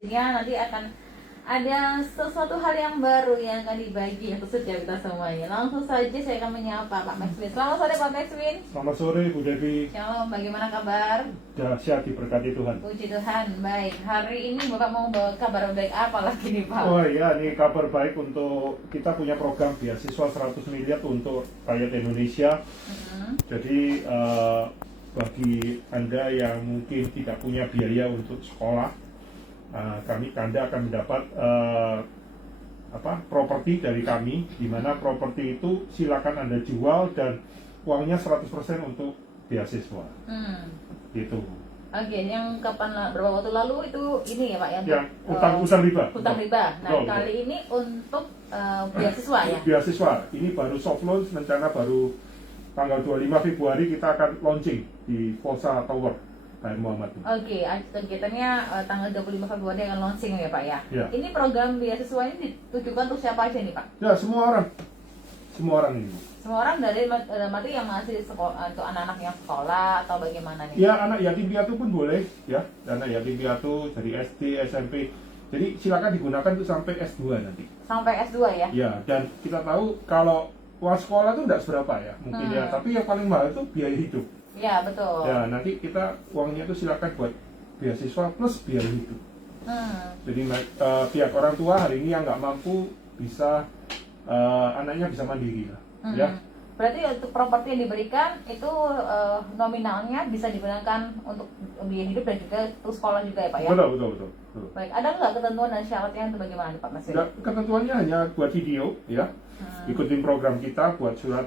Ya, nanti akan ada sesuatu hal yang baru yang akan dibagi untuk setiap kita semuanya. Langsung saja saya akan menyapa Pak Maxwin. Selamat sore Pak Maxwin. Selamat sore Bu Devi. Shalom, bagaimana kabar? Dahsyat diberkati Tuhan. Puji Tuhan, baik. Hari ini Bapak mau bawa kabar baik apa lagi nih Pak? Oh iya, ini kabar baik untuk kita punya program beasiswa 100 miliar untuk rakyat Indonesia. Jadi bagi Anda yang mungkin tidak punya biaya untuk sekolah, Anda akan mendapat properti dari kami, di mana properti itu silakan Anda jual dan uangnya 100% untuk beasiswa. Gitu. Oke, yang kapan berapa waktu lalu itu ini ya Pak ya? Yang utang riba. Utang riba. Nah, Betul, kali ini untuk beasiswa ya. Beasiswa. Ini baru soft launch, rencana baru tanggal 25 Februari kita akan launching di Fosa Tower Pak Muhammad. Oke, kegiatannya tanggal 25 Februari akan launching ya Pak ya. Ya. Ini program beasiswa ini ditujukan untuk siapa aja nih Pak? Ya, semua orang. Semua orang ini. Semua orang dari materi yang masih sekolah, untuk anak-anak yang sekolah atau bagaimana nih? Ya, anak yatim piatu pun boleh ya. Anak yatim piatu dari SD, SMP. Jadi silakan digunakan itu sampai S2 nanti. Sampai S2 ya? Ya, dan kita tahu kalau uang sekolah itu tidak seberapa ya, mungkin ya. Tapi yang paling mahal itu biaya hidup. Ya, betul. Ya, nanti kita uangnya itu silakan buat beasiswa plus biaya hidup. Jadi pihak orang tua hari ini yang nggak mampu bisa anaknya bisa mandiri lah. Ya. Berarti untuk properti yang diberikan itu nominalnya bisa digunakan untuk biaya hidup dan juga untuk sekolah juga ya Pak ya? Betul. Baik, ada nggak ketentuan dan syaratnya itu bagaimana nih Pak Mas? Ya, ketentuannya hanya buat video ya. Ikutin program kita buat surat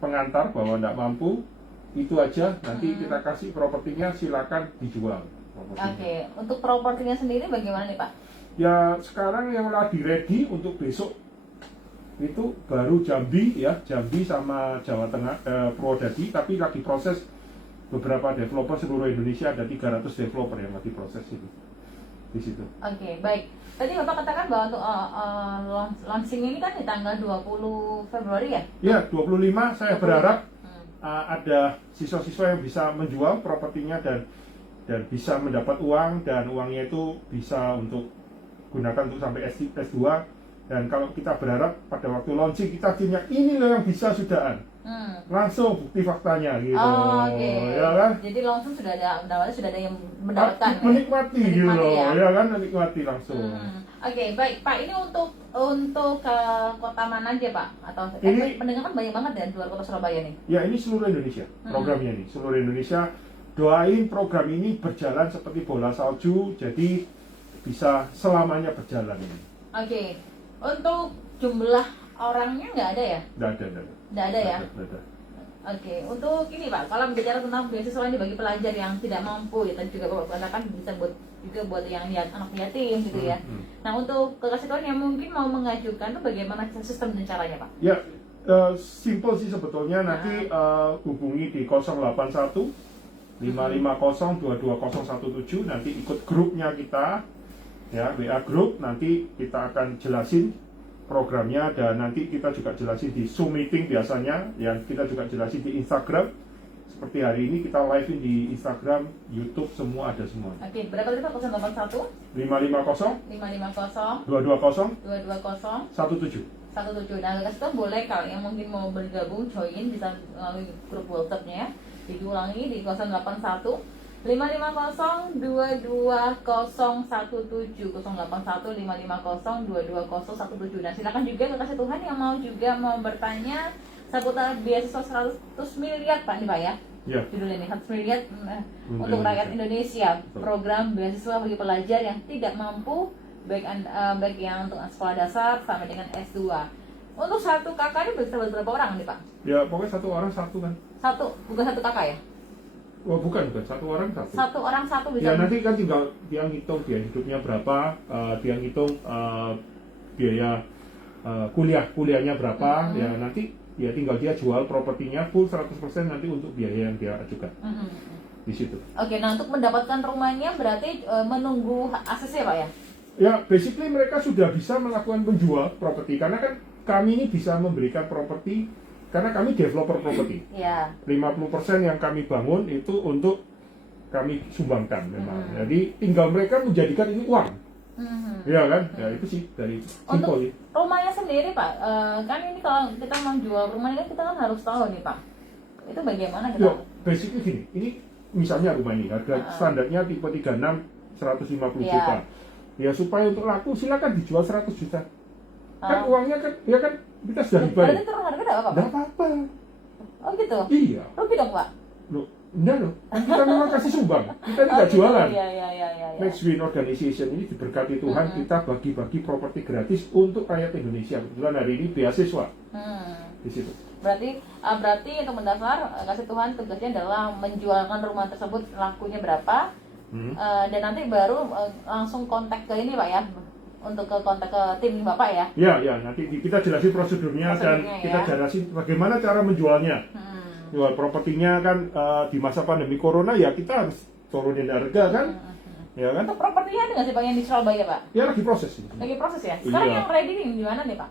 pengantar bahwa tidak mampu, itu aja. Nanti kita kasih propertinya, silakan dijual. Oke, untuk propertinya sendiri bagaimana nih Pak? Ya, sekarang yang lagi ready untuk besok itu baru Jambi ya, Jambi sama Jawa Tengah, Purwodadi, tapi lagi proses beberapa developer seluruh Indonesia, ada 300 developer yang lagi proses itu di situ. Oke, baik. Tadi Bapak katakan bahwa untuk launching ini kan di tanggal 20 Februari ya? Ya, 25 saya berharap ada siswa-siswa yang bisa menjual propertinya dan bisa mendapat uang, dan uangnya itu bisa untuk gunakan untuk sampai S2. Dan kalau kita berharap pada waktu launching kita punya ini loh yang bisa sudahan, langsung bukti faktanya gitu. Ya kan? Jadi langsung sudah ada yang mendapatkan menikmati gitu loh, ya kan, menikmati langsung. Oke, baik Pak, ini untuk ke kota mana aja Pak? Atau ini pendengar kan banyak banget ya di luar kota Surabaya nih? Ya, ini seluruh Indonesia programnya nih, seluruh Indonesia. Doain program ini berjalan seperti bola salju, jadi bisa selamanya berjalan ini. Oke, untuk jumlah orangnya nggak ada ya? Nggak ada ya? Nggak ada. Oke, untuk ini Pak, kalau bicara tentang beasiswa ini bagi pelajar yang tidak mampu ya, tadi juga Bapak katakan bisa buat yang anak yatim gitu ya. Nah, untuk kekasih Tuhan yang mungkin mau mengajukan itu bagaimana sistem dan caranya Pak? Ya, simple sih sebetulnya. Nanti hubungi di 081 550 22017, nanti ikut grupnya kita ya, WA grup. Nanti kita akan jelasin programnya, dan nanti kita juga jelasin di Zoom meeting biasanya, yang kita juga jelasin di Instagram. Seperti hari ini kita live di Instagram, YouTube, semua ada semua. Oke, berapa tadi Pak? 081 550 550 220 220 17. Nah, kasih tau boleh kalau yang mungkin mau bergabung join bisa melalui grup WhatsApp-nya. Diulangi di 081 550 22017 081 550 22017. Dan silakan juga kekasih Tuhan yang mau bertanya seputar beasiswa 100 miliar Pak nih Pak ya. Ya. Judulnya nih 100 miliar untuk rakyat Indonesia. Program beasiswa bagi pelajar yang tidak mampu, baik yang untuk sekolah dasar sampai dengan S2. Untuk satu kakak ini bisa berapa orang nih Pak? Ya, pokoknya satu orang satu kan. Satu, bukan satu kakak ya? Oh, bukan, satu orang satu. Satu orang satu bisa. Ya, nanti kan tinggal dia ngitung biaya hidupnya berapa, dia ngitung biaya kuliahnya berapa, ya nanti ya tinggal dia jual propertinya full 100% nanti untuk biaya yang dia ajukan. Di situ. Oke, nah untuk mendapatkan rumahnya berarti menunggu ACC Pak ya? Ya, basically mereka sudah bisa melakukan penjual properti, karena kan kami ini bisa memberikan properti karena kami developer properti. Iya. 50% yang kami bangun itu untuk kami sumbangkan memang. Jadi tinggal mereka menjadikan ini uang. Ya kan? Ya itu sih dari Untuk simpel. rumahnya sendiri Pak, kan ini kalau kita mau jual rumah ini kita kan harus tahu nih Pak, itu bagaimana kita? Ya, basically gini, ini misalnya rumah ini harga standarnya tipe 36 150 juta. Ya supaya untuk laku silakan dijual 100 juta. Kan uangnya kan ya kan kita sudah dibayar. Berarti turun harga enggak apa-apa? Enggak apa-apa. Oh gitu? Iya. Rugi dong Pak? Loh, enggak loh. Kan kita memang kasih sumbang. Kita tidak gitu. jualan. Iya. Next Win Organization ini diberkati Tuhan, kita bagi-bagi properti gratis untuk rakyat Indonesia. Kebetulan hari ini beasiswa di situ. Berarti untuk mendaftar kasih Tuhan tugasnya adalah menjualkan rumah tersebut lakunya berapa, dan nanti baru langsung kontak ke ini Pak ya, untuk ke kontak ke tim Bapak ya. Ya, nanti kita jelasin prosedurnya dan kita jelasin bagaimana cara menjualnya. Jual propertinya kan di masa pandemi corona ya kita harus turunin harga kan. Ya kan? Untuk propertinya ada nggak sih Pak yang di Surabaya Pak? Ya lagi proses. Lagi proses ya? Sekarang yang ready nih di mana nih Pak?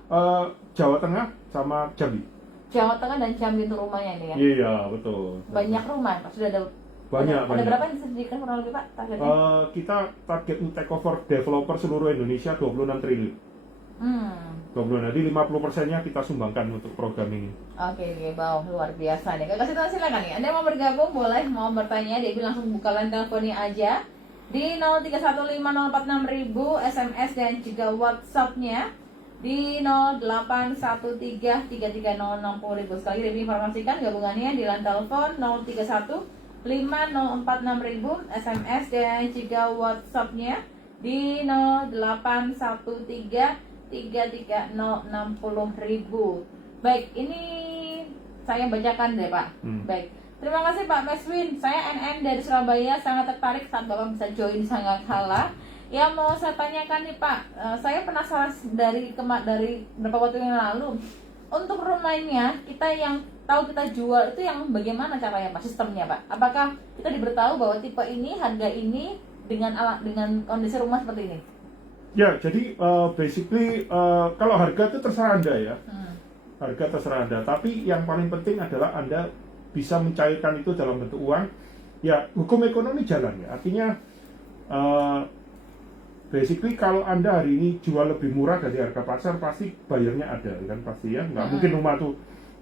Jawa Tengah sama Jambi. Jawa Tengah dan Jambi untuk rumahnya ini ya? Iya, betul. Banyak rumah Pak? Sudah ada banyak. Ada berapa yang disediakan kurang lebih Pak targetnya? Kita target take over developer seluruh Indonesia 26 triliun. 20, nanti 50%-nya kita sumbangkan untuk program ini. Oke, wow, luar biasa nih. Kasih tahu silakan nih. Anda mau bergabung boleh, mau bertanya, Debbie langsung buka line teleponnya aja di 0315046000, SMS dan juga WhatsApp-nya di 081333006000. Sekali lagi informasikan gabungannya di line telepon 0315046000, SMS dan juga WhatsApp-nya di 081333006000. Baik, ini saya bacakan deh Pak. Baik, terima kasih Pak Meswin. Saya NN dari Surabaya, sangat tertarik saat Bapak bisa join sangat kalah. Ya mau saya tanyakan nih Pak, saya penasaran dari beberapa waktu yang lalu. Untuk rumahnya kita yang tahu kita jual itu yang bagaimana caranya Pak, sistemnya Pak? Apakah kita diberitahu bahwa tipe ini, harga ini dengan kondisi rumah seperti ini? Ya, jadi basically kalau harga itu terserah Anda ya. Harga terserah Anda, tapi yang paling penting adalah Anda bisa mencairkan itu dalam bentuk uang. Ya, hukum ekonomi jalan ya. Artinya basically kalau Anda hari ini jual lebih murah dari harga pasar, pasti bayarnya ada kan, pasti ya. Nggak mungkin rumah tuh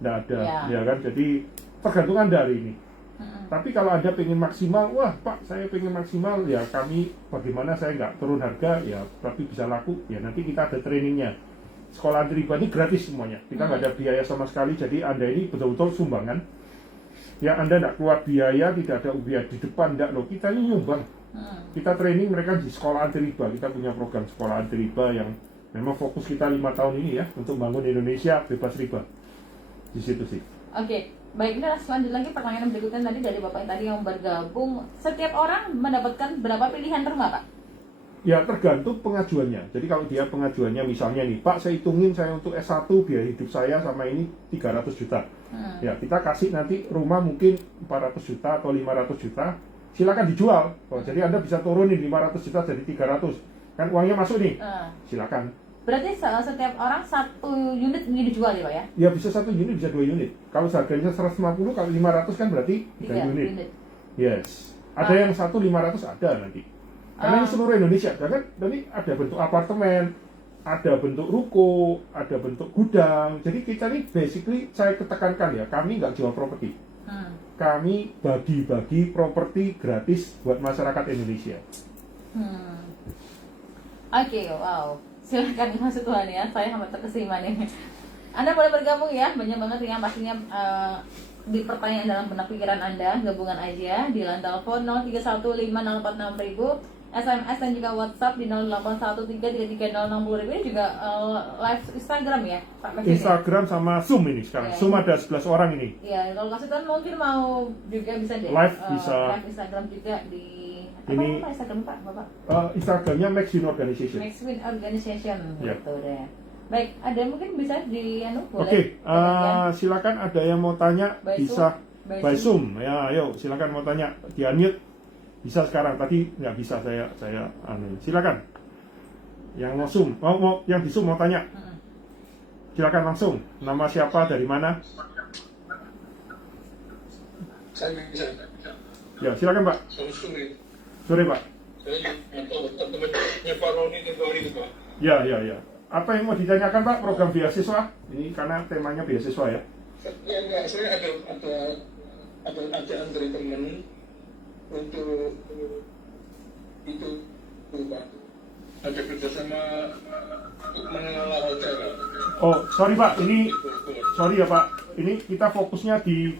nggak ada, ya kan. Jadi tergantung Anda hari ini. Tapi kalau Anda pengen maksimal, wah Pak saya pengen maksimal, ya kami bagaimana saya nggak turun harga, ya tapi bisa laku, ya nanti kita ada trainingnya. Sekolah anti riba ini gratis semuanya, kita nggak ada biaya sama sekali, jadi Anda ini betul-betul sumbangan. Ya Anda nggak keluar biaya, tidak ada biaya di depan, nggak loh, kita ini nyumbang. Kita training mereka di sekolah anti riba, kita punya program sekolah anti riba yang memang fokus kita 5 tahun ini ya, untuk bangun Indonesia bebas riba. Di situ sih. Oke. Baik, ini lanjut lagi pertanyaan berikutnya tadi dari Bapak yang tadi yang bergabung. Setiap orang mendapatkan berapa pilihan rumah, Pak? Ya, tergantung pengajuannya. Jadi kalau dia pengajuannya misalnya nih, Pak saya hitungin saya untuk S1 biaya hidup saya sama ini 300 juta. Ya, kita kasih nanti rumah mungkin 400 juta atau 500 juta. Silakan dijual. Jadi Anda bisa turunin 500 juta jadi 300. Kan uangnya masuk nih. Silakan. Berarti setiap orang satu unit ini dijual ya Pak ya? Ya bisa 1 unit, bisa 2 unit. Kalau harganya 150 kali 500 kan berarti 3 unit. Yes. Ada yang 1 500 ada nanti. Karena ini seluruh Indonesia. Kan nanti ada bentuk apartemen, ada bentuk ruko, ada bentuk gudang. Jadi kita nih basically saya ketekankan ya, kami nggak jual properti. Kami bagi-bagi properti gratis buat masyarakat Indonesia. Oke, wow. Silahkan Mas Tuhan ya, saya sampai terkesima nih. Anda boleh bergabung ya, banyak banget yang pastinya di pertanyaan dalam benak pikiran Anda, gabungan aja di line telepon 0315046000, SMS dan juga WhatsApp di 081333006000. Ini juga live Instagram ya, Pak Mas? Instagram sama Zoom ini sekarang. Ya, Zoom ada 11 orang ini. Iya, kalau kasih Tuhan mungkin mau juga bisa deh. Live bisa. Live Instagram juga di ini apa Instagram Pak, Bapak? Instagramnya Max Win Organization. Max Win Organization, ya. Gitu deh. Baik, ada mungkin bisa di boleh. Oke, silakan ada yang mau tanya bisa by Zoom. Ya, ayo silakan mau tanya di unmute. Bisa sekarang, tadi nggak bisa saya silakan. Yang mau Zoom, mau yang di Zoom mau tanya. Silakan langsung. Nama siapa, dari mana? Saya bisa. Ya, silakan Pak. Selamat sore. Sore Pak. Saya teman-temannya Pak Roni dan Pak itu Pak. Ya, ya, ya. Apa yang mau ditanyakan Pak program beasiswa? Ini karena temanya beasiswa ya. Ya enggak, saya ada ajaan dari teman untuk itu Pak. Ada kerjasama untuk mengelola hotel Pak. Oh, sorry Pak, ini sorry ya Pak. Ini kita fokusnya di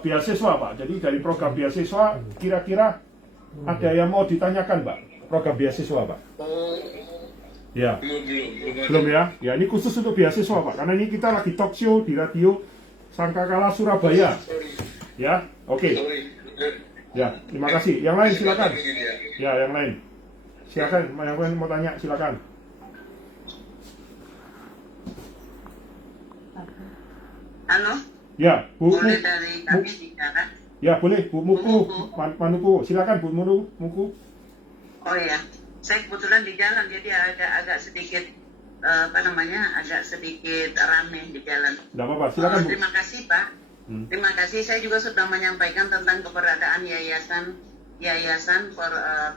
beasiswa Pak. Jadi dari program beasiswa kira-kira ada yang mau ditanyakan Pak? Program beasiswa Pak? Oh, Ya. belum. Belum ya? Ya ini khusus untuk beasiswa Pak. Karena ini kita lagi talk show di radio Sangkakala Surabaya. Sorry. Ya, oke. Sorry. Ya, terima kasih. Yang lain silakan. Begini ya. Ya, yang lain. Silakan, yang lain mau tanya silakan. Halo, Ya, Bu. boleh dari kami bicara? Ya, boleh Bu Muku, Manuku. Silakan Bu Muku. Oh ya, saya kebetulan di jalan jadi agak sedikit agak sedikit rame di jalan. Tidak apa-apa, silakan Bu. Terima kasih Pak. Terima kasih. Saya juga sudah menyampaikan tentang keberadaan yayasan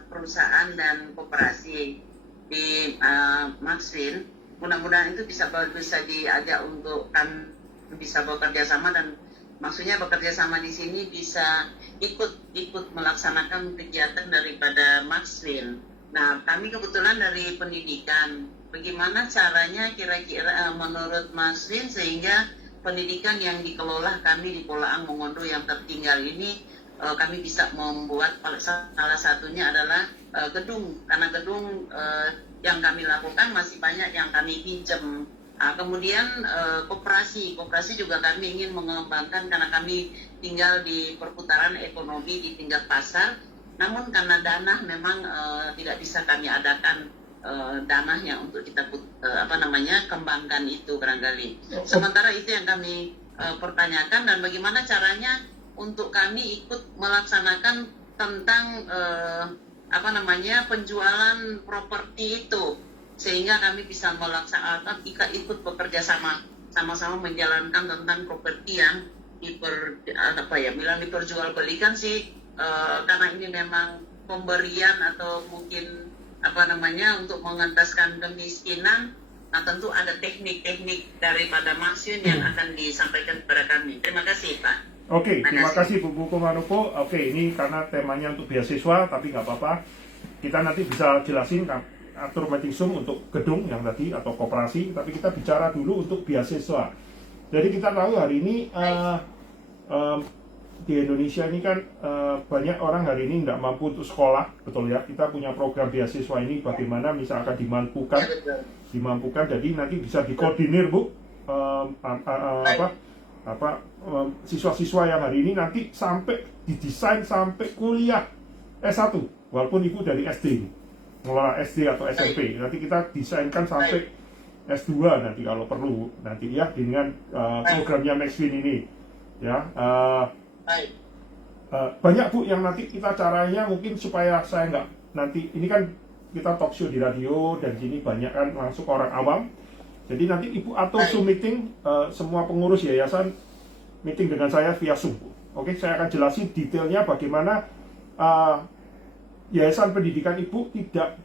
perusahaan dan koperasi di Maxwin. Mudah-mudahan itu bisa diajak untuk kan bisa bekerja sama dan maksudnya bekerja sama di sini bisa ikut melaksanakan kegiatan daripada Maxwin. Nah, kami kebetulan dari pendidikan. Bagaimana caranya kira-kira menurut Maxwin sehingga pendidikan yang dikelola kami di Polaang Mongondo yang tertinggal ini kami bisa membuat salah satunya adalah gedung, karena gedung yang kami lakukan masih banyak yang kami pinjam. Kemudian koperasi juga kami ingin mengembangkan karena kami tinggal di perputaran ekonomi di tingkat pasar. Namun karena dana memang tidak bisa kami adakan dananya untuk kita kembangkan itu barangkali. Sementara itu yang kami pertanyakan dan bagaimana caranya untuk kami ikut melaksanakan tentang penjualan properti itu sehingga kami bisa melaksanakan ikut bekerja sama-sama menjalankan tentang properti yang diperjualbelikan sih karena ini memang pemberian atau mungkin untuk mengentaskan kemiskinan. Nah, tentu ada teknik-teknik daripada Maxwin yang akan disampaikan kepada kami. Terima kasih Pak. Oke, terima kasih Bu Manuko. Oke, ini karena temanya untuk beasiswa, tapi nggak apa-apa. Kita nanti bisa jelasin atur meeting sum untuk gedung yang tadi atau koperasi, tapi kita bicara dulu untuk beasiswa. Jadi kita tahu hari ini di Indonesia ini kan banyak orang hari ini nggak mampu untuk sekolah, betul ya? Kita punya program beasiswa ini bagaimana misalkan dimampukan, jadi nanti bisa dikoordinir Bu, siswa-siswa yang hari ini nanti sampai didesain sampai kuliah S1, walaupun ibu dari SD, mengelola SD atau SMP, nanti kita desainkan sampai S2 nanti kalau perlu nanti ya dengan programnya Maxwin ini ya. Banyak Bu yang nanti kita caranya mungkin supaya saya nggak nanti ini kan kita talk show di radio dan sini banyak kan langsung orang awam, jadi nanti ibu atur Zoom meeting semua pengurus yayasan meeting dengan saya via Zoom. Oke, saya akan jelasin detailnya bagaimana yayasan pendidikan ibu tidak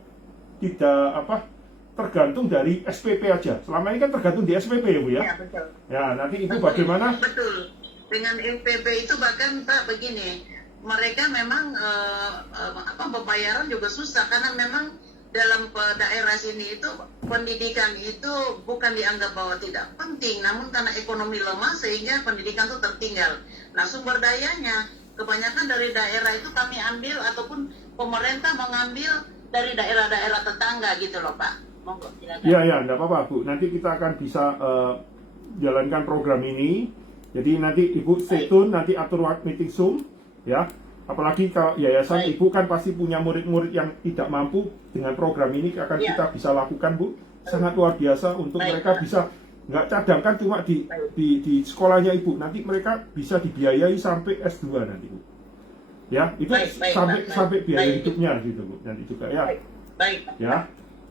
tergantung dari SPP aja. Selama ini kan tergantung di SPP ya Bu ya. Ya, betul. Ya, nanti ibu bagaimana? Betul. Dengan SPP itu bahkan Pak begini, mereka memang pembayaran juga susah karena memang dalam daerah sini itu pendidikan itu bukan dianggap bahwa tidak penting, namun karena ekonomi lemah sehingga pendidikan itu tertinggal. Nah, sumber dayanya kebanyakan dari daerah itu kami ambil ataupun pemerintah mengambil dari daerah-daerah tetangga gitu loh Pak. Monggo silakan. Iya, enggak apa-apa Bu. Nanti kita akan bisa jalankan program ini. Jadi nanti Ibu stay tune, nanti atur meeting Zoom ya. Apalagi kalau yayasan Ibu kan pasti punya murid-murid yang tidak mampu, dengan program ini akan kita bisa lakukan Bu. Sangat luar biasa untuk mereka bisa nggak cadangkan cuma di sekolahnya Ibu. Nanti mereka bisa dibiayai sampai S2 nanti Bu. Ya, itu sampai biaya hidupnya gitu Bu nanti juga ya. Baik. Ya.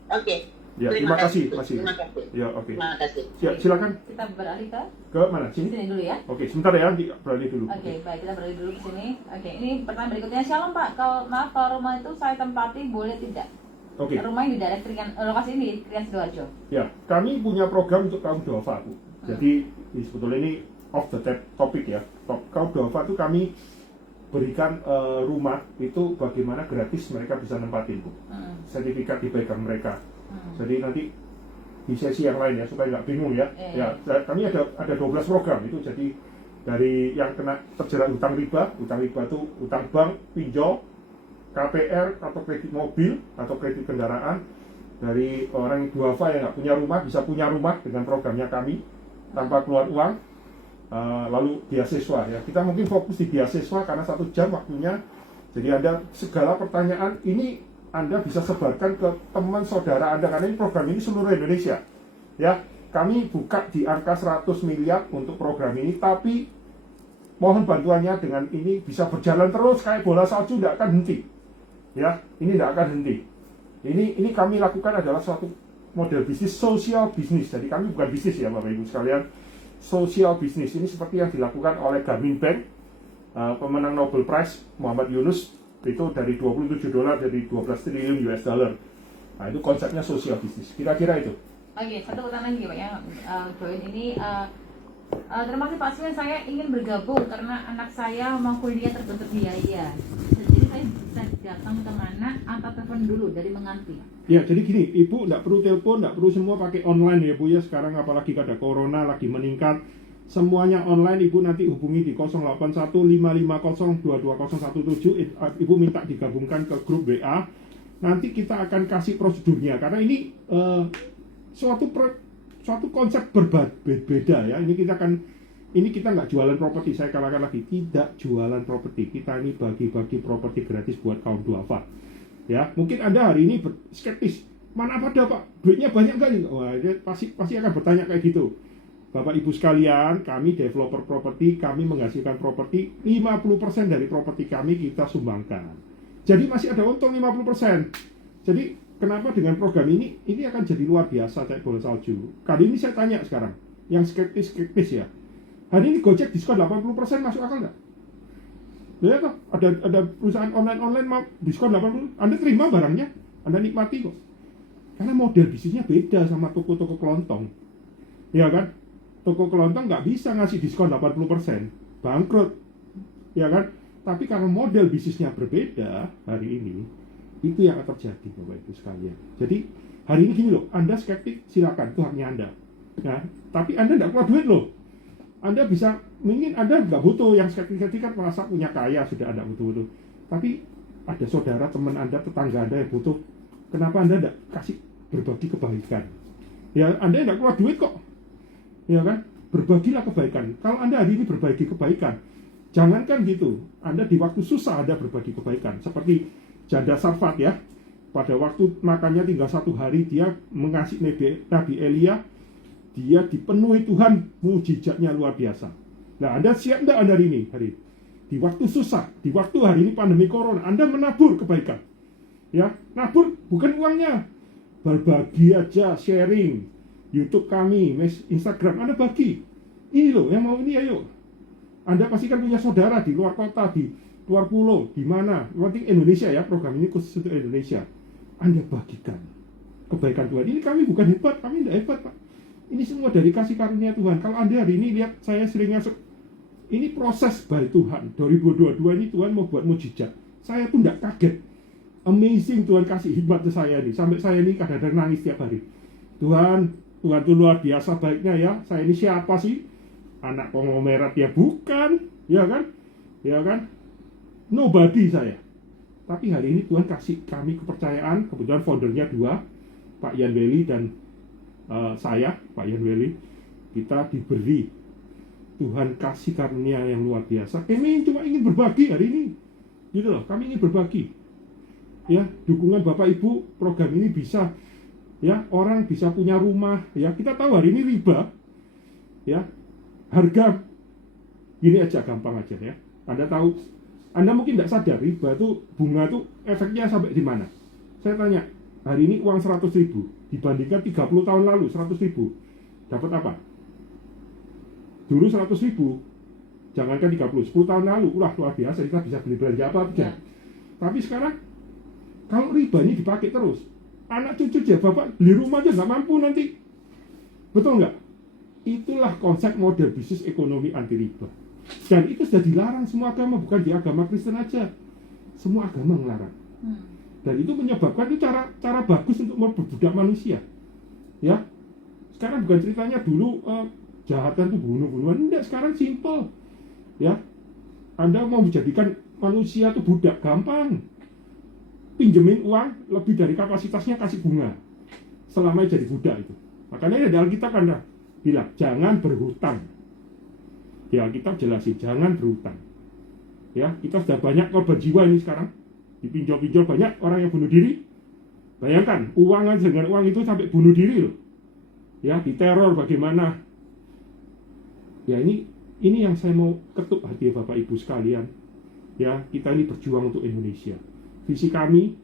Oke. Ya, terima kasih, masih. Terima kasih. Ya, oke. Terima kasih. Silakan Kita beralih ke mana? Sini. sini dulu ya. Oke, sebentar ya, beralih dulu. Oke, baik, kita beralih dulu ke sini. Oke, ini pertanyaan berikutnya. Shalom Pak, kalau rumah itu saya tempati boleh tidak? Oke. Rumah yang di daerah lokasi ini di Krian Sidoarjo. Ya, kami punya program untuk kaum duafa, Bu. Jadi sebetulnya ini off the topic ya. Kaum duafa itu kami berikan rumah itu bagaimana gratis mereka bisa nempatin, Bu. Sertifikat dipegang mereka. Jadi nanti di sesi yang lain ya supaya nggak bingung ya. Ya, kami ada 12 program itu. Jadi dari yang kena terjerat utang riba itu utang bank, pinjol, KPR atau kredit mobil atau kredit kendaraan. Dari orang duafa yang nggak punya rumah bisa punya rumah dengan programnya kami tanpa keluar uang. Lalu beasiswa ya, kita mungkin fokus di beasiswa karena 1 jam waktunya. Jadi ada segala pertanyaan ini Anda bisa sebarkan ke teman saudara Anda karena ini program ini seluruh Indonesia ya. Kami buka di angka 100 miliar untuk program ini, tapi mohon bantuannya dengan ini bisa berjalan terus kayak bola salju, tidak akan henti ya. Ini tidak akan henti. Ini kami lakukan adalah suatu model bisnis, social bisnis. Jadi kami bukan bisnis ya Bapak Ibu sekalian, social bisnis. Ini seperti yang dilakukan oleh Garmin Bank, pemenang Nobel Prize Muhammad Yunus, itu dari 27 dolar dari 12 triliun US dollar. Nah itu konsepnya social bisnis. Kira-kira itu. Oke, satu pertanyaan lagi Pak yang join ini. Terima kasih Pak Sven, saya ingin bergabung karena anak saya mau kuliah terbentur biaya. Jadi saya bisa datang ke mana atau telepon dulu dari menganti. Ya, jadi gini, Ibu nggak perlu telepon, nggak perlu semua pakai online ya Bu ya. Sekarang apalagi ada corona lagi meningkat, semuanya online. Ibu nanti hubungi di 081550220117. Ibu minta digabungkan ke grup WA. Nanti kita akan kasih prosedurnya karena ini suatu konsep berbeda ya. Ini kita nggak jualan properti. Saya katakan lagi, tidak jualan properti. Kita ini bagi-bagi properti gratis buat kaum duafa. Ya, mungkin Anda hari ini skeptis. Mana pada Pak? Duitnya banyak nggak nih? Wah, dia pasti akan bertanya kayak gitu. Bapak Ibu sekalian, kami developer properti, kami menghasilkan properti 50% dari properti kami kita sumbangkan. Jadi masih ada untung 50%. Jadi kenapa dengan program ini akan jadi luar biasa kayak bola salju. Kali ini saya tanya sekarang, yang skeptis ya. Hari ini Gojek diskon 80% masuk akal nggak? Ya toh, ada perusahaan online mau diskon 80%, Anda terima barangnya, Anda nikmati kok. Karena model bisnisnya beda sama toko-toko kelontong. Ya kan? Toko kelontong nggak bisa ngasih diskon 80%, bangkrut. Ya kan? Tapi karena model bisnisnya berbeda hari ini, itu yang akan terjadi Bapak Ibu sekalian. Jadi hari ini gini loh, Anda skeptik silakan, itu haknya Anda. Nah, tapi Anda nggak keluar duit loh. Anda bisa, mungkin Anda nggak butuh, yang skeptik kan merasa punya kaya, sudah Anda butuh. Tapi ada saudara, teman Anda, tetangga Anda yang butuh. Kenapa Anda nggak kasih berbagi kebaikan? Ya, Anda nggak keluar duit kok. Ya kan? Berbagilah kebaikan. Kalau Anda hari ini berbagi kebaikan, jangankan gitu, Anda di waktu susah Anda berbagi kebaikan. Seperti janda Sarfat ya, pada waktu makannya tinggal 1 hari, dia mengasih Nabi Elia, dia dipenuhi Tuhan, mujizatnya luar biasa. Nah, Anda siap enggak Anda hari ini? Di waktu susah, di waktu hari ini pandemi corona, Anda menabur kebaikan. Ya, nabur bukan uangnya. Berbagi aja, sharing. YouTube kami, Instagram, Anda bagi. Ini loh, yang mau ini ayo. Anda pasti kan punya saudara di luar kota, di luar pulau, di mana? Nanti Indonesia ya, program ini khusus untuk Indonesia. Anda bagikan kebaikan Tuhan. Ini kami bukan hebat, kami tidak hebat Pak. Ini semua dari kasih karunia Tuhan. Kalau Anda hari ini lihat saya sering masuk, ini proses by Tuhan. 2022 ini Tuhan mau buat mujizat. Saya pun tidak kaget. Amazing Tuhan kasih hikmat ke saya ini. Sampai saya ini kadang-kadang nangis tiap hari. Tuhan itu luar biasa baiknya ya. Saya ini siapa sih? Anak konglomerat ya bukan, ya kan? Ya kan? Nobody saya. Tapi hari ini Tuhan kasih kami kepercayaan. Kebetulan foundernya 2, Pak Yan Weli dan saya, Pak Yan Weli. Kita diberi Tuhan kasih karunia yang luar biasa. Kami cuma ingin berbagi hari ini, gitu loh. Kami ingin berbagi. Ya, dukungan Bapak Ibu, program ini bisa, ya, orang bisa punya rumah. Ya, kita tahu hari ini riba, ya, harga gini aja, gampang aja ya. Anda tahu, Anda mungkin tidak sadar riba itu, bunga itu efeknya sampai di mana. Saya tanya, hari ini uang 100.000 dibandingkan 30 tahun lalu 100.000, dapat apa? Dulu 100.000, jangankan 30, 10 tahun lalu, luar biasa, kita bisa beli belanja apa aja. Tapi sekarang, kalau riba ini dipakai terus, anak cucu aja, bapak beli rumah aja nggak mampu nanti. Betul nggak? Itulah konsep model bisnis ekonomi anti riba. Dan itu sudah dilarang semua agama, bukan di agama Kristen aja. Semua agama melarang. Dan itu menyebabkan itu cara bagus untuk memperbudak manusia. Ya, sekarang bukan ceritanya dulu jahatan itu bunuh-bunuhan, enggak, sekarang simple. Ya, Anda mau menjadikan manusia itu budak, gampang. Pinjemin uang lebih dari kapasitasnya, kasih bunga selama jadi budak itu. Makanya di Alkitab Anda bilang jangan berhutang. Di Alkitab jelasin jangan berhutang. Ya, kita sudah banyak korban jiwa ini sekarang. Dipinjau-pinjau banyak orang yang bunuh diri. Bayangkan, uang aja, dengan uang itu sampai bunuh diri loh. Ya, diteror bagaimana. Ya, ini yang saya mau ketuk hati Bapak Ibu sekalian. Ya, kita ini berjuang untuk Indonesia. Visi kami,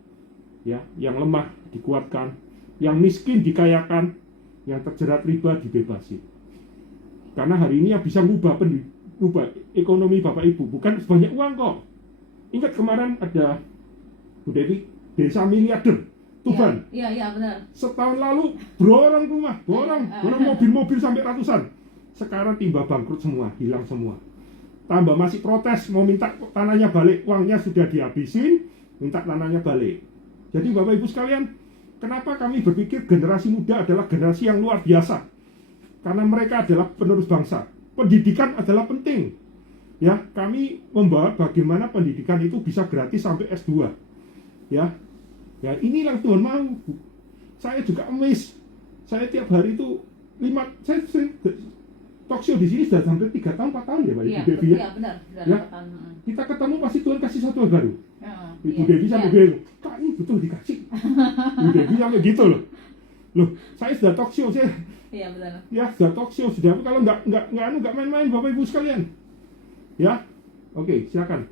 ya, yang lemah dikuatkan, yang miskin dikayakan, yang terjerat riba dibebasin. Karena hari ini yang bisa mengubah ekonomi Bapak Ibu bukan sebanyak uang kok. Ingat kemarin ada Bu Devi, desa miliarder, Tuban. Iya, benar. Setahun lalu borong rumah, borong mobil-mobil sampai ratusan. Sekarang timba bangkrut semua, hilang semua. Tambah masih protes, mau minta tanahnya balik, uangnya sudah dihabisin, minta tanahnya balik. Jadi Bapak Ibu sekalian, kenapa kami berpikir generasi muda adalah generasi yang luar biasa? Karena mereka adalah penerus bangsa. Pendidikan adalah penting. Ya, kami membawa bagaimana pendidikan itu bisa gratis sampai S2. Ya, inilah Tuhan mau. Saya juga emis. Saya tiap hari itu saya sering talk show di sini sudah sampai 3 tahun, 4 tahun ya Pak Ibu Devi ya. Iya, benar. Ya, kita ketemu pasti Tuhan kasih satu hal baru. Ibu Iya. Devi sampai bingung, Kak ini betul dikasih. Ibu Devi sampai gitu loh. Loh, saya sudah talk show, Iya, benar. ya sudah talk show, sudah kalau nggak main-main Bapak Ibu sekalian. Ya, oke, silakan.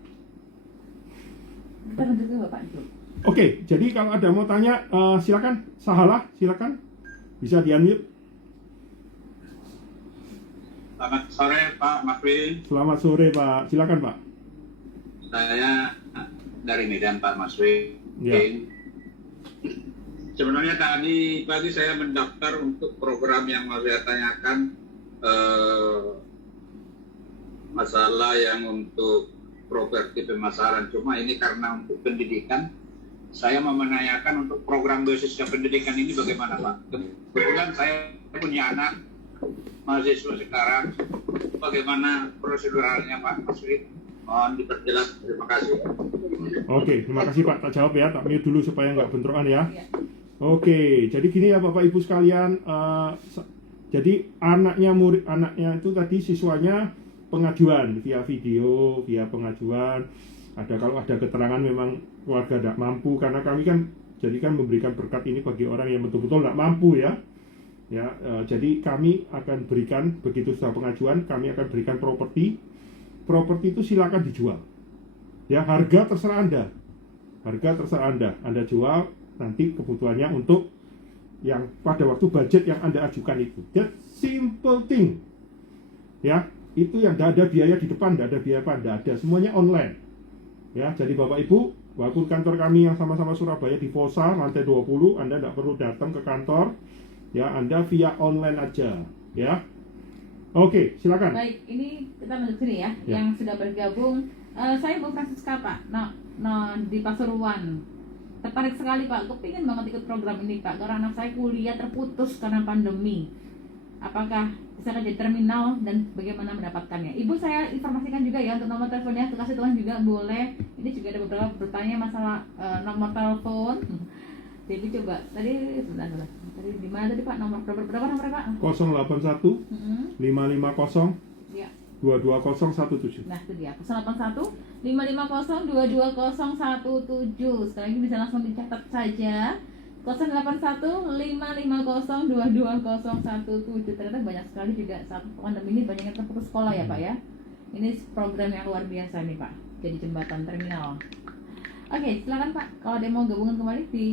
Kita lanjut ke Bapak Ibu. Oke, jadi kalau ada mau tanya, silakan, Sahala, silakan, bisa di-unmute. Selamat sore Pak Maswin. Selamat sore Pak, silakan Pak. Saya dari Medan Pak Maswin. Ya. Sebenarnya tadi pagi saya mendaftar untuk program yang mau saya tanyakan, masalah yang untuk properti pemasaran. Cuma ini karena untuk pendidikan, saya mau menanyakan untuk program beasiswa pendidikan ini bagaimana Pak? Kebetulan saya punya anak mahasiswa sekarang, bagaimana proseduralnya Pak Maswin? Mohon diperjelas, terima kasih. Oke, terima kasih Pak, tak jawab ya, tak mute dulu supaya nggak bentrokan ya. Iya. Oke, jadi gini ya Bapak Ibu sekalian, jadi anaknya itu tadi siswanya pengajuan via video, via pengajuan. Kalau ada keterangan memang keluarga tidak mampu, karena kami kan memberikan berkat ini bagi orang yang betul-betul tidak mampu ya. Jadi kami akan berikan, begitu sudah pengajuan, kami akan berikan properti itu silakan dijual. Ya, harga terserah Anda jual nanti kebutuhannya untuk yang pada waktu budget yang Anda ajukan itu. That simple thing. Ya, itu yang tidak ada biaya di depan, tidak ada biaya apa, tidak ada, semuanya online. Ya, jadi Bapak Ibu, walaupun kantor kami yang sama-sama Surabaya di Fosa lantai 20, Anda tidak perlu datang ke kantor. Ya, Anda via online aja, ya. Oke, silakan. Baik, ini kita masuk sini ya, yang sudah bergabung. Saya Bu Francisca Pak, di Pasuruan. Tertarik sekali Pak, kepingin banget ikut program ini Pak, karena anak saya kuliah terputus karena pandemi. Apakah bisa kerja di terminal dan bagaimana mendapatkannya? Ibu, saya informasikan juga ya untuk nomor teleponnya, kasih Tuhan juga boleh. Ini juga ada beberapa bertanya masalah nomor telepon. Jadi coba tadi sebentar. Tadi di mana tadi Pak? Berapa nomornya Pak? 081 550 Ya. 22017. Nah, itu dia. 081 550 22017. Sekali lagi bisa langsung dicatat saja. 081 550 22017. Ternyata banyak sekali juga saat pandemi ini banyak yang terputus sekolah ya Pak ya. Ini program yang luar biasa nih Pak. Jadi jembatan terminal. Oke, silakan Pak. Kalau ada yang mau gabungan kembali di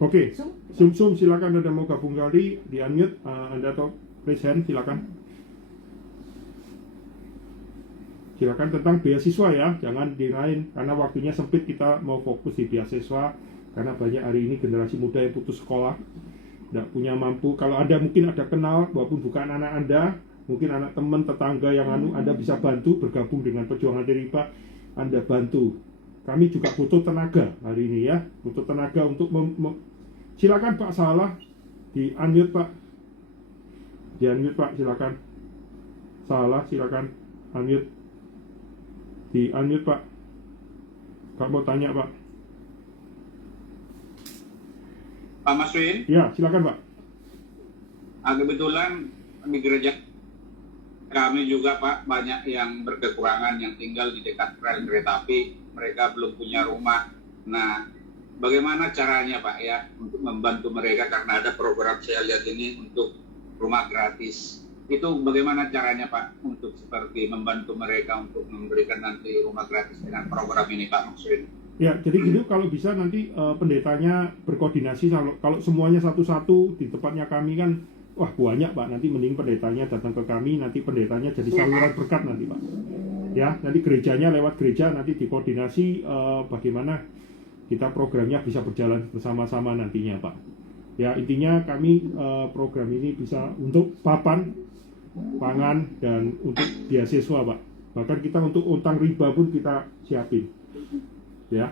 Oke. Zoom. Sum silakan, ada mau gabung kali, di unmute, Anda atau raise hand silakan. Silakan tentang beasiswa ya, jangan di lain karena waktunya sempit, kita mau fokus di beasiswa karena banyak hari ini generasi muda yang putus sekolah, tidak punya mampu. Kalau Anda mungkin ada kenal, walaupun bukan anak Anda, mungkin anak teman tetangga yang Anda bisa bantu bergabung dengan perjuangan Deriba, Anda bantu. Kami juga butuh tenaga hari ini ya, butuh tenaga untuk silakan Pak Salah, di unmute Pak, di unmute Pak, silakan. Salah silakan unmute, di unmute Pak. Kak mau tanya Pak. Pak Maswin? Ya silakan Pak. Kebetulan di gereja kami juga Pak banyak yang berkekurangan, yang tinggal di dekat rel kereta api, mereka belum punya rumah. Nah, bagaimana caranya Pak ya untuk membantu mereka, karena ada program saya lihat ini untuk rumah gratis. Itu bagaimana caranya Pak untuk seperti membantu mereka untuk memberikan nanti rumah gratis dengan program ini Pak Maswin? Ya, jadi gitu kalau bisa nanti pendetanya berkoordinasi, kalau semuanya satu-satu di tempatnya kami kan, wah banyak Pak, nanti mending pendetanya datang ke kami, nanti pendetanya jadi saluran berkat nanti Pak. Ya, nanti gerejanya lewat gereja nanti dikoordinasi bagaimana kita programnya bisa berjalan bersama-sama nantinya Pak. Ya, intinya kami program ini bisa untuk papan, pangan, dan untuk beasiswa Pak. Bahkan kita untuk utang riba pun kita siapin. Ya.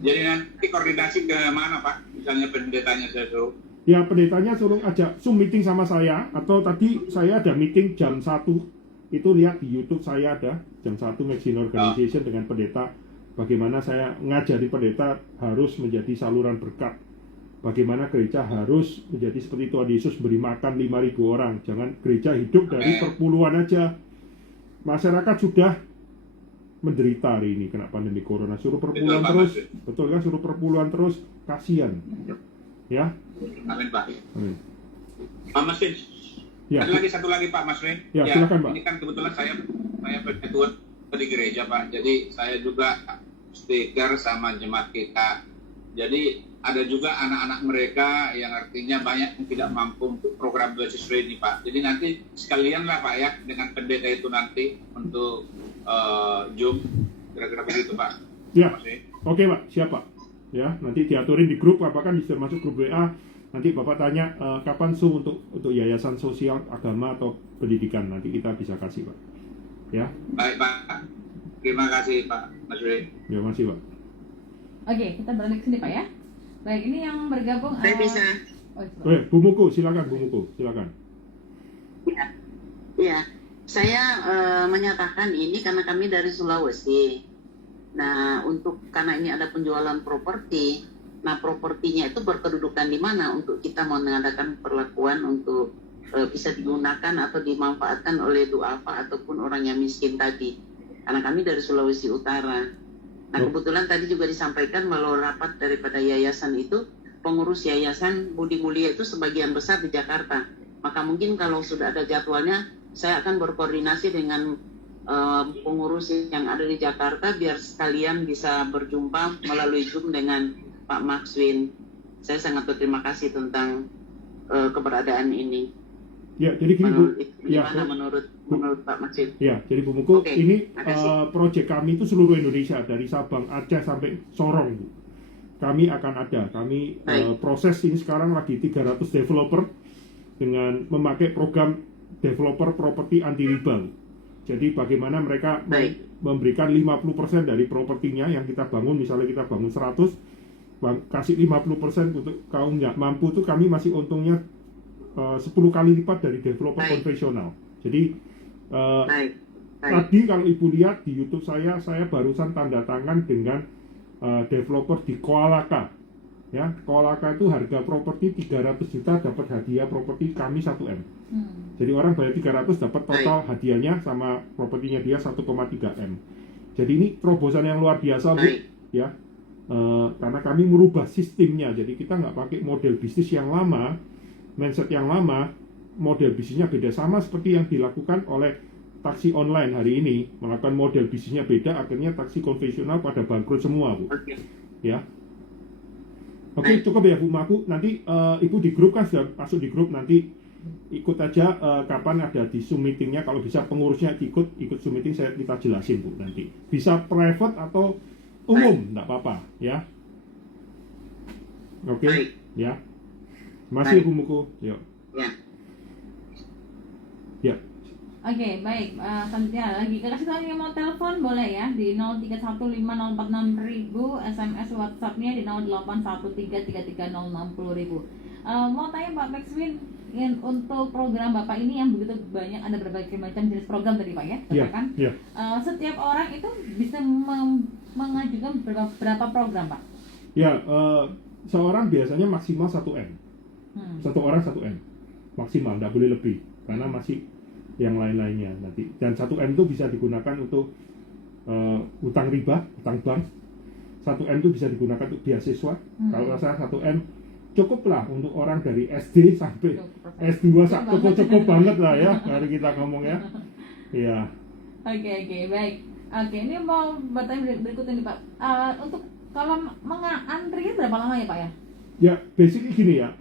Jadi nanti koordinasi ke mana Pak? Misalnya pendetanya saya suruh. Ya, pendetanya suruh ajak Zoom meeting sama saya, atau tadi saya ada meeting jam 1, itu lihat di YouTube saya ada jam 1 Maxine Organization dengan pendeta, bagaimana saya ngajari pendeta harus menjadi saluran berkat, bagaimana gereja harus menjadi seperti Tuhan Yesus beri makan 5.000 orang, jangan gereja hidup dari perpuluhan aja. Masyarakat sudah menderita hari ini kena pandemi corona, suruh perpuluhan terus, betul kan, suruh perpuluhan terus, kasihan ya. Amin Pak. Amin. Pak Maswin, Ya. ada lagi satu lagi Pak Maswin. Ya, silakan Pak. Ini kan kebetulan saya ketua di gereja Pak, jadi saya juga stiker sama jemaat kita. Jadi ada juga anak-anak mereka yang artinya banyak yang tidak mampu untuk program beasiswa ini Pak. Jadi nanti sekalian lah Pak ya dengan pendeta itu nanti untuk Zoom, kira-kira begitu Pak. Ya, oke Pak, siap Pak. Ya, nanti diaturin di grup, apakah bisa masuk grup WA. Nanti Bapak tanya kapan Zoom untuk yayasan sosial, agama atau pendidikan, nanti kita bisa kasih Pak. Ya. Baik Pak, terima kasih Pak Masri. Ya, masih Pak. Oke, kita balik ke sini Pak ya. Baik, ini yang bergabung. Saya bisa. Bu Muku, silakan Bu Muku, silakan. Ya, saya menyatakan ini karena kami dari Sulawesi. Nah, karena ini ada penjualan properti, nah propertinya itu berkedudukan di mana untuk kita mengadakan perlakuan untuk bisa digunakan atau dimanfaatkan oleh duafa ataupun orang yang miskin tadi. Karena kami dari Sulawesi Utara. Nah, kebetulan tadi juga disampaikan melalui rapat daripada yayasan itu, pengurus yayasan Budi Mulia itu sebagian besar di Jakarta. Maka mungkin kalau sudah ada jadwalnya, saya akan berkoordinasi dengan pengurus yang ada di Jakarta biar sekalian bisa berjumpa melalui Zoom dengan Pak Maxwin. Saya sangat berterima kasih tentang keberadaan ini. Ya, jadi gini gimana menurut Pak Maxwin? Ya, jadi Bu Muku, Oke, ini proyek kami itu seluruh Indonesia dari Sabang, Aceh sampai Sorong, Bu. Kami akan ada, proses ini sekarang lagi 300 developer dengan memakai program developer properti anti riba. Jadi bagaimana mereka memberikan 50% dari propertinya yang kita bangun, misalnya kita bangun 100, kasih 50% untuk kaum nggak mampu, itu kami masih untungnya 10 kali lipat dari developer konvensional. Jadi tadi kalau Ibu lihat di YouTube saya barusan tanda tangan dengan developer di Koalaka. Ya, Koalaka itu harga properti 300 juta dapat hadiah properti kami 1M. Jadi orang bayar 300 dapat total hadiahnya sama propertinya dia 1,3 M. Jadi ini terobosan yang luar biasa Bu, ya. Karena kami merubah sistemnya. Jadi kita nggak pakai model bisnis yang lama, mindset yang lama, model bisnisnya beda, sama seperti yang dilakukan oleh taksi online hari ini, melakukan model bisnisnya beda, akhirnya taksi konvensional pada bangkrut semua Bu. Ya. Oke, cukup ya Bu Maku. Nanti Ibu di grup kan sudah masuk di grup, nanti ikut aja kapan ada di Zoom meetingnya. Kalau bisa pengurusnya ikut Zoom meeting, kita jelasin Bu nanti. Bisa private atau umum, enggak apa-apa ya. Oke, ya. Masih Bu Muku. Yuk. Ya. Ya. Oke, baik. Selanjutnya lagi kasih tahu yang mau telepon boleh ya di 0315046000, SMS WhatsApp-nya di 081333060000. Mau tanya Pak Maxwin, untuk program Bapak ini yang begitu banyak, ada berbagai macam jenis program tadi Pak ya, katakan. Iya. Setiap orang itu bisa mengajukan berapa program Pak? Ya, seorang biasanya maksimal 1M. Satu orang 1M maksimal, nggak boleh lebih karena masih yang lain-lainnya nanti. Dan 1M itu bisa digunakan untuk utang riba, utang bank. 1M itu bisa digunakan untuk beasiswa. Kalau rasa 1M cukuplah untuk orang dari SD sampai S2, cukup banget lah ya hari kita ngomong ya. Iya. Oke, baik. Oke, ini mau bertanya berikut ini Pak. Untuk kalau antri berapa lama ya Pak ya? Ya, basically gini ya,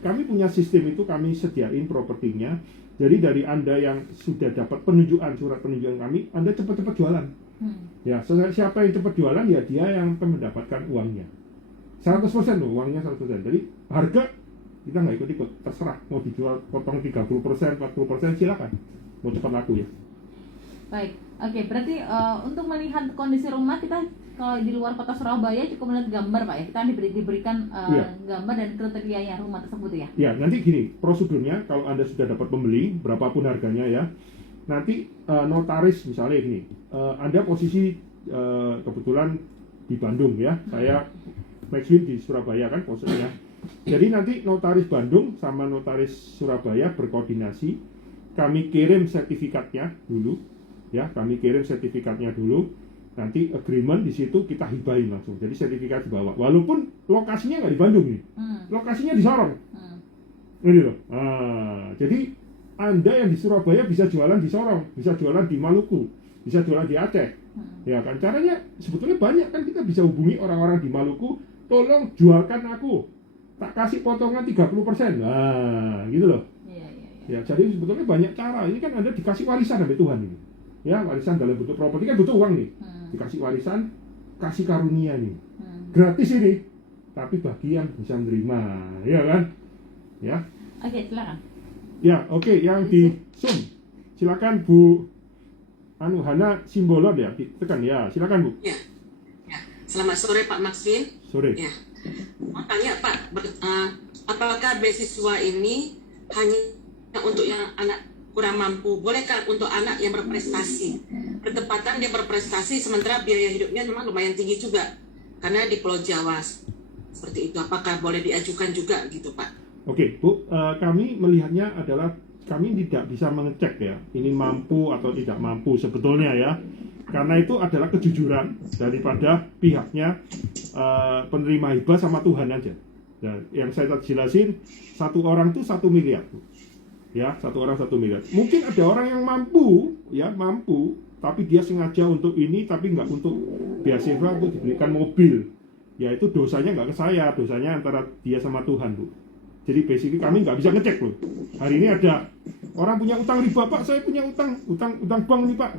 kami punya sistem itu, kami sediain propertinya. Jadi dari Anda yang sudah dapat penunjukan, surat penunjukan kami, Anda cepat-cepat jualan. Ya, siapa yang cepat jualan, ya dia yang akan mendapatkan uangnya. 100% loh, uangnya 100%. Jadi harga kita nggak ikut-ikut, terserah. Mau dijual potong 30%, 40%, silakan. Mau cepat laku ya. Baik, oke, berarti untuk melihat kondisi rumah kita, kalau di luar kota Surabaya cukup melihat gambar Pak ya, kita diberikan gambar dan kriterianya rumah tersebut ya. Ya, nanti gini, prosedurnya kalau Anda sudah dapat pembeli, berapapun harganya ya, nanti notaris misalnya gini, Anda posisi kebetulan di Bandung ya, saya Maxwin di Surabaya kan posisinya. Jadi nanti notaris Bandung sama notaris Surabaya berkoordinasi, kami kirim sertifikatnya dulu, ya, kami kirim sertifikatnya dulu. Nanti agreement di situ kita hibahin langsung. Jadi sertifikat dibawa. Walaupun lokasinya nggak di Bandung nih, lokasinya di Sorong. Ini loh. Jadi Anda yang di Surabaya bisa jualan di Sorong, bisa jualan di Maluku, bisa jualan di Aceh. Ya kan, caranya sebetulnya banyak kan, kita bisa hubungi orang-orang di Maluku, tolong jualkan aku, tak kasih potongan 30%. Nah, gitu loh. Ya, jadi sebetulnya banyak cara. Ini kan Anda dikasih warisan dari Tuhan ini. Ya, warisan dalam bentuk properti kan butuh uang nih. Dikasih warisan, kasih karunia nih. Gratis ini. Tapi bagi yang bisa menerima, ya kan? Ya. Oke, silakan. Ya, oke, yang di Zoom. Silakan Bu Hana Simbolon ya, ditekan ya. Silakan Bu. Ya. Selamat sore Pak Maxwin. Sore. Ya. Mau tanya Pak, apakah beasiswa ini hanya untuk yang anak kurang mampu? Bolehkah untuk anak yang berprestasi? Bertepatan dia berprestasi sementara biaya hidupnya memang lumayan tinggi juga karena di Pulau Jawa seperti itu. Apakah boleh diajukan juga gitu Pak? Oke Bu, kami melihatnya adalah kami tidak bisa mengecek ya ini mampu atau tidak mampu sebetulnya ya, karena itu adalah kejujuran daripada pihaknya penerima hibah sama Tuhan aja. Dan yang saya jelasin, satu orang tuh 1 miliar Bu. Ya, satu orang 1 miliar. Mungkin ada orang yang mampu, ya mampu, tapi dia sengaja untuk ini, tapi nggak untuk beasiswa, untuk diberikan mobil. Ya itu dosanya nggak ke saya, dosanya antara dia sama Tuhan Bu. Jadi basically kami nggak bisa ngecek loh. Hari ini ada orang punya utang riba, Pak, saya punya utang bank nih Pak,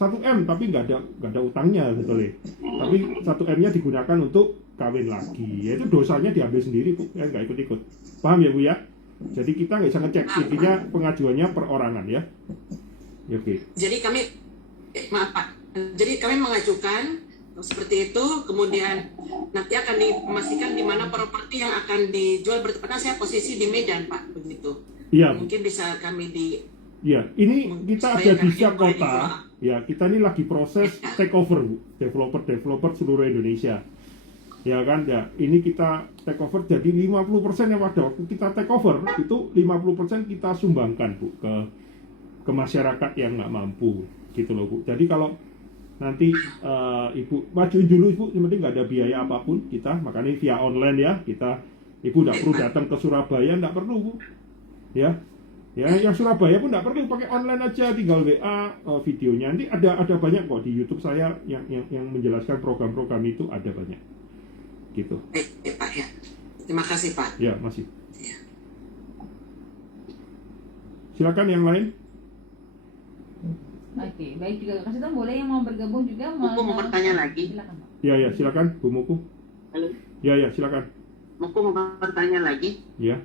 1M, tapi nggak ada utangnya sebetulnya. Tapi 1M-nya digunakan untuk kawin lagi. Ya itu dosanya diambil sendiri Bu, ya nggak ikut-ikut. Paham ya Bu ya? Jadi kita nggak bisa ngecek, intinya pengajuannya perorangan ya. Oke. Jadi kami, maaf Pak, jadi kami mengajukan seperti itu, kemudian nanti akan dipastikan di mana properti yang akan dijual. Bertepatan saya posisi di Medan Pak, begitu. Iya. Mungkin bisa kami di. Ya, ini kita ada di setiap kota. Ya, kita ini lagi proses take over Bu, developer seluruh Indonesia. Ya kan, ya ini kita take over, jadi 50% yang pada waktu kita take over itu 50% kita sumbangkan Bu ke masyarakat yang nggak mampu gitu loh Bu. Jadi kalau nanti Ibu majuin dulu Ibu, yang penting nggak ada biaya apapun kita, makanya via online ya, kita Ibu nggak perlu datang ke Surabaya, nggak perlu Bu ya, yang Surabaya pun nggak perlu, pakai online aja, tinggal WA videonya. Nanti ada banyak kok di YouTube saya yang menjelaskan program-program itu, ada banyak gitu. Baik Pak ya. Terima kasih Pak. Ya, masih. Ya. Silakan yang lain. Oke, baik juga kasih tahu boleh yang mau bergabung juga Muku mau bertanya lagi. Silakan, Pak. Ya, ya, silakan Bu Muku. Halo. Ya, ya, silakan. Muku mau bertanya lagi. Ya.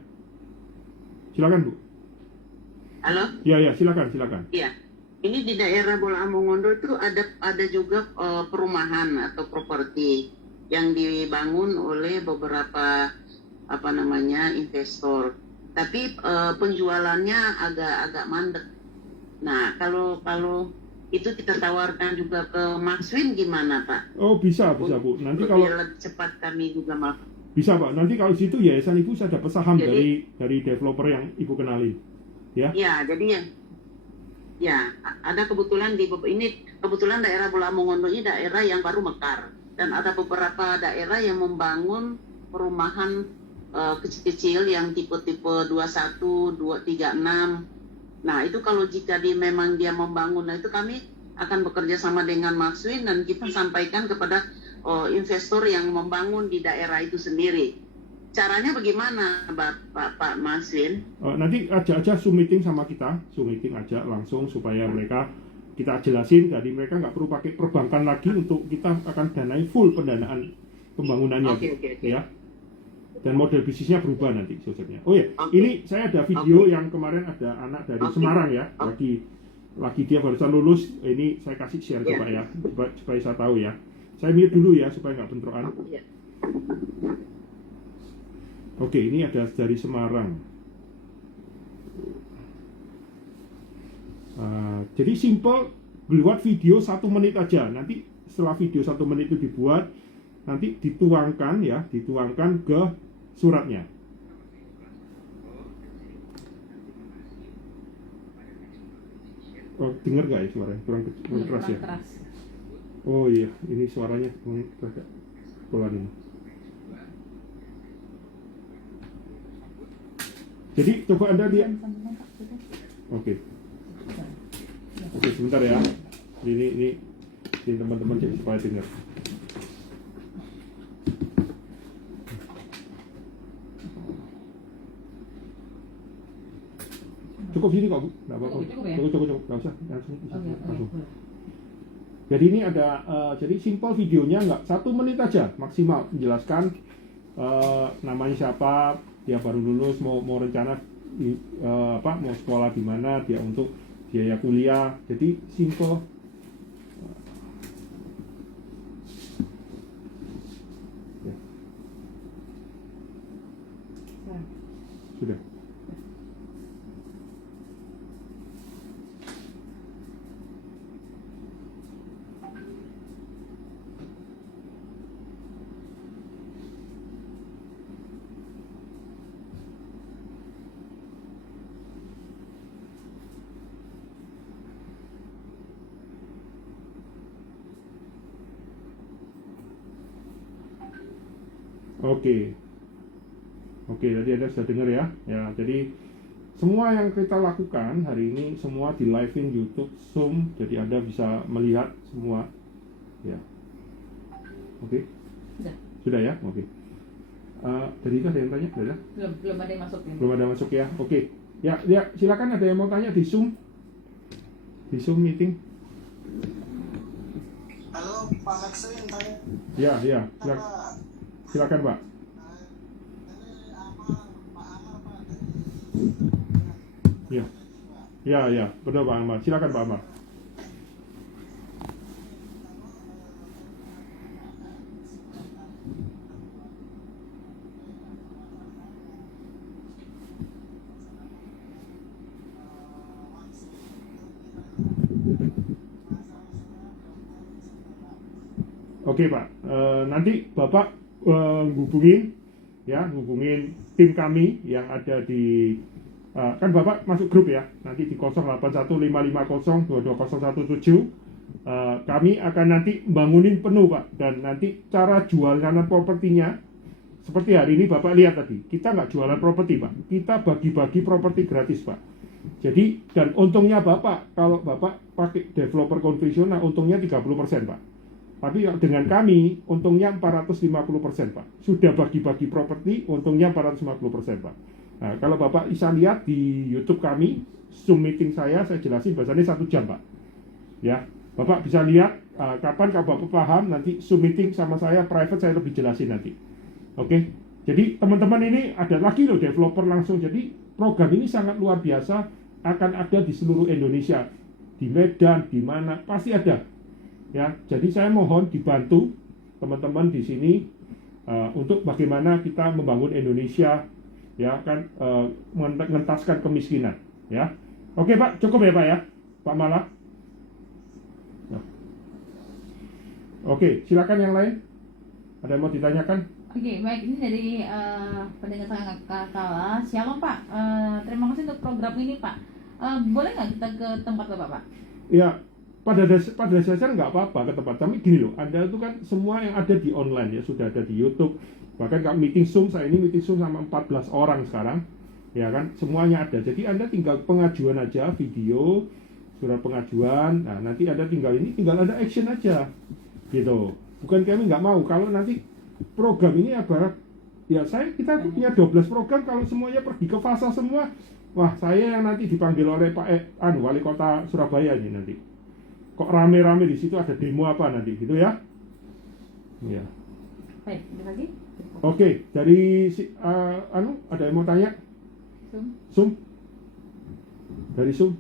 Silakan, Bu. Halo. Ya, ya, silakan, silakan. Iya. Ini di daerah Bola Amongondo itu ada juga perumahan atau properti yang dibangun oleh beberapa investor. Tapi penjualannya agak mandek. Nah, kalau itu kita tawarkan juga ke Maxwin gimana, Pak? Oh, bisa, Bu. Nanti kalau biar lebih cepat kami juga bisa, Pak. Nanti kalau situ yayasan Ibu saya dapat saham Jadi- dari developer yang Ibu kenalin. Ya. Ya, jadi ada kebetulan kebetulan daerah Bola Mongondo ini daerah yang baru mekar dan ada beberapa daerah yang membangun perumahan kecil-kecil yang tipe-tipe 21, 236. Nah, itu kalau jika memang dia membangun, nah itu kami akan bekerja sama dengan Maxwin dan kita sampaikan kepada investor yang membangun di daerah itu sendiri. Caranya bagaimana, Pak Maxwin? Nanti ajak aja Zoom meeting sama kita, Zoom meeting aja langsung supaya mereka kita jelasin. Jadi mereka nggak perlu pakai perbankan lagi untuk kita akan danai full pendanaan pembangunannya, Oke. ya. Dan model bisnisnya berubah nanti konsepnya. Oh ya, Oke. ini saya ada video yang kemarin ada anak dari Semarang ya, lagi dia barusan lulus. Ini saya kasih share ke Pak ya, supaya saya tahu ya. Saya mute dulu ya supaya nggak bentrokan. Ya. Oke, ini ada dari Semarang. Jadi simple, buat video 1 menit aja. Nanti setelah video 1 menit itu dibuat, nanti dituangkan ke suratnya. Oh, dengar nggak ya suaranya? Kurang keras ya? Keras. Oh iya, ini suaranya agak pelan ini. Jadi coba Anda lihat. Oke, sebentar ya. Ini teman-teman cek supaya dengar. Cukup sini kok, Bu. Nggak apa-apa. Cukup ya? Cukup. Nggak usah. Langsung. Oke. Jadi ini ada, jadi simple videonya nggak 1 menit aja maksimal menjelaskan namanya siapa, dia baru lulus mau rencana mau sekolah di mana, dia untuk biaya kuliah. Jadi simple. Ya. Sudah. Oke, tadi Anda sudah dengar ya. Ya, jadi semua yang kita lakukan hari ini semua di live-in YouTube, Zoom, jadi Anda bisa melihat semua. Ya. Oke. Sudah ya? Oke. Tadi itu ada yang tanya? Belum ada yang masuk ya. Belum ada masuk ya. Oke. Ya, silakan ada yang mau tanya di Zoom. Di Zoom meeting. Halo, Pak Maxwin tanya. Ya. Silakan, Pak. Ya, benar Pak Amar. Silakan Pak Amar. Oke Pak, nanti Bapak hubungin tim kami yang ada di kan Bapak masuk grup ya, nanti di 081550220117. Kami akan nanti bangunin penuh Pak, dan nanti cara jualan propertinya seperti hari ini Bapak lihat tadi, kita nggak jualan properti Pak, kita bagi-bagi properti gratis Pak. Jadi, dan untungnya Bapak, kalau Bapak pakai developer konvensional, untungnya 30% Pak. Tapi dengan kami untungnya 450%, Pak. Sudah bagi-bagi properti untungnya 450%, Pak. Nah, kalau Bapak bisa lihat di YouTube kami, Zoom meeting saya jelasin bahasanya 1 jam, Pak. Ya, Bapak bisa lihat kapan kalau Bapak paham, nanti Zoom meeting sama saya private, saya lebih jelasin nanti. Oke. Jadi teman-teman ini ada lagi loh developer langsung. Jadi program ini sangat luar biasa, akan ada di seluruh Indonesia. Di Medan, di mana pasti ada. Ya, jadi saya mohon dibantu teman-teman di sini untuk bagaimana kita membangun Indonesia, ya kan, mengentaskan kemiskinan, ya. Oke Pak, cukup ya Pak ya, Pak Mala. Nah. Oke, silakan yang lain. Ada yang mau ditanyakan? Oke, baik, ini dari pendengar sangat kala. Shalom Pak, terima kasih untuk program ini Pak. Boleh nggak kita ke tempat Bapak Pak? Ya, pada dasarnya nggak apa-apa ke tempat kami. Gini loh, Anda itu kan semua yang ada di online ya, sudah ada di YouTube. Bahkan kalau meeting Zoom, saya ini meeting Zoom sama 14 orang sekarang, ya kan, semuanya ada. Jadi Anda tinggal pengajuan aja, video, surat pengajuan. Nah, nanti Anda tinggal ada action aja, gitu. Bukan kami nggak mau. Kalau nanti program ini adalah, ya kita punya 12 program, kalau semuanya pergi ke fasa semua, wah saya yang nanti dipanggil oleh Pak Wali Kota Surabaya ini nanti. Kok rame-rame di situ, ada demo apa nanti gitu ya? Ya. Baik, ada lagi? Oke, dari ada yang mau tanya? Zoom? Dari Zoom?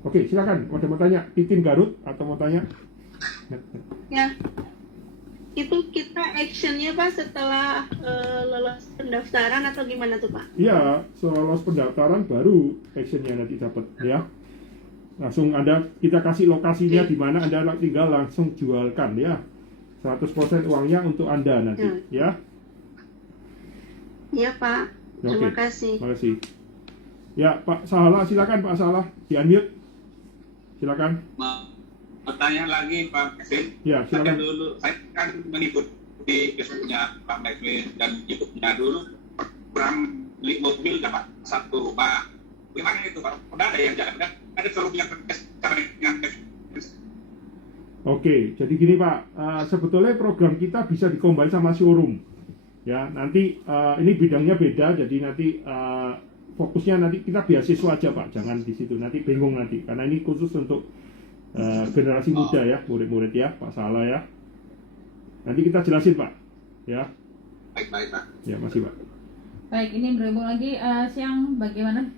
Oke, silakan. Ada mau tanya? Titin Garut atau mau tanya? Ya, itu kita actionnya Pak setelah lolos pendaftaran atau gimana tuh Pak? Iya, setelah lolos pendaftaran baru actionnya nanti dapat ya. Langsung kita kasih lokasinya di mana Anda tinggal langsung jualkan ya. 100% uangnya untuk Anda nanti ya. Iya Pak, terima kasih. Terima kasih. Ya Pak Salah, silakan Pak Salah, di-unmute. Silakan. Pertanyaan lagi Pak Maxwin. Ya, silakan. Saya kan mengikuti Facebooknya Pak Maxwin dan YouTube-nya dulu. Kurang beli mobil dapat 1 rumah. Gimana itu Pak? Udah ada yang jalan? Ada showroom yang Oke, jadi gini Pak, sebetulnya program kita bisa dikombin sama showroom. Ya, nanti ini bidangnya beda, jadi nanti fokusnya nanti kita beasiswa aja Pak, jangan di situ nanti bingung nanti, karena ini khusus untuk generasi muda ya, murid-murid ya, Pak Salah ya. Nanti kita jelasin Pak, ya. Baik Pak. Ya, masih Pak. Baik, ini berhubung lagi siang bagaimana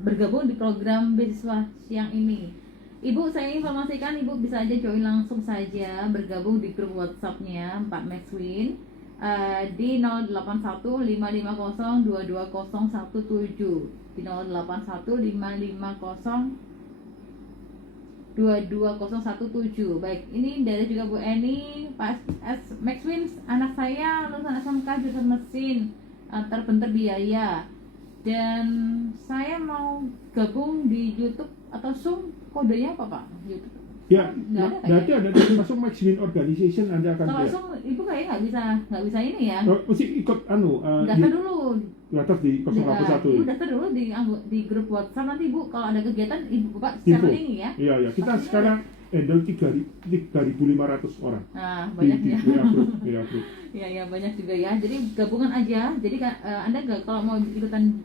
bergabung di program beasiswa siang ini. Ibu, saya informasikan Ibu bisa aja join langsung saja bergabung di grup WhatsApp-nya Pak Maxwin di 081550220117 di 081550220117. Baik, ini dari juga Bu Eni, Pak Maxwin, anak saya lulusan SMK jurusan mesin, terbentur biaya, dan saya mau gabung di YouTube atau Zoom. Kodenya apa Pak? YouTube? Ya, nanti ada langsung Maxwin Organization Anda akan kalau lihat. langsung Ibu kayaknya nggak bisa ini ya. Mesti ikut Daftar dulu. Daftar di 081. Ibu daftar dulu di grup WhatsApp, nanti Ibu kalau ada kegiatan Ibu Bapak share link ya. Iya, kita pastinya sekarang handle 3.500 orang. Nah, banyak ya. Iya, banyak juga ya. Jadi gabungan aja. Jadi Anda kalau mau ikutan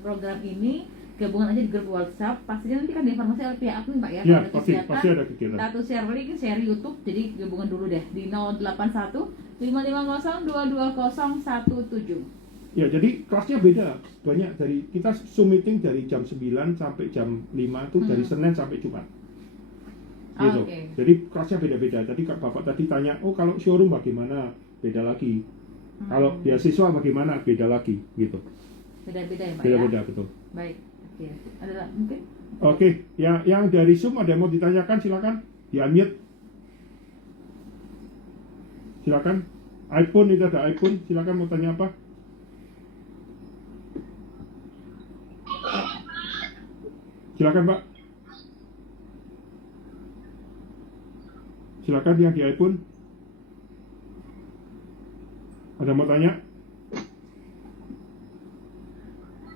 program ini, gabungan aja di grup WhatsApp. Pastinya nanti kan ada informasi oleh pihak admin Pak ya. Iya, pasti ada kegiatan. Satu share link, share YouTube. Jadi gabungan dulu deh di 081550220117. Ya, jadi kelasnya beda. Banyak dari kita Zoom meeting dari jam 9 sampai jam 5 itu dari Senin sampai Jumat. Gitu. Jadi kelasnya beda-beda. Tadi Bapak tadi tanya, "Oh, kalau showroom bagaimana?" Beda lagi. Kalau beasiswa bagaimana? Beda lagi, gitu. Beda-beda ya Pak. Beda-beda, ya? betul. Baik. Oke. Ada mungkin? Oke, yang dari Zoom ada yang mau ditanyakan, silakan. Di-unmute. Silakan. iPhone, itu ada iPhone, silakan mau tanya apa? Silakan Pak. Silakan yang di iPhone. Ada mau tanya?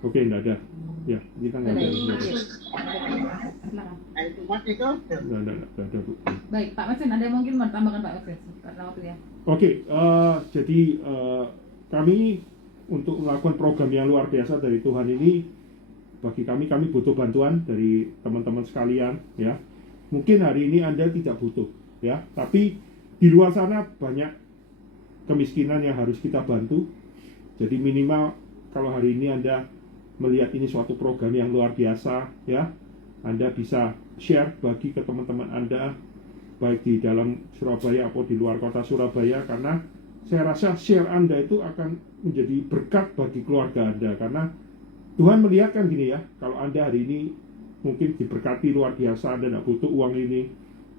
Oke, enggak ada. Ya, kita enggak ada. Silakan. Nggak ada Bu. Baik, Pak Maxwin, ada yang mungkin mau tambahkan Pak Maxwin karena waktu ya. Oke, jadi kami untuk melakukan program yang luar biasa dari Tuhan ini, bagi kami butuh bantuan dari teman-teman sekalian, ya. Mungkin hari ini Anda tidak butuh, ya, tapi di luar sana banyak kemiskinan yang harus kita bantu. Jadi minimal kalau hari ini Anda melihat ini suatu program yang luar biasa, ya, Anda bisa share bagi ke teman-teman Anda, baik di dalam Surabaya atau di luar kota Surabaya, karena saya rasa share Anda itu akan menjadi berkat bagi keluarga Anda, karena Tuhan melihat kan gini ya, kalau Anda hari ini mungkin diberkati luar biasa, Anda tidak butuh uang ini,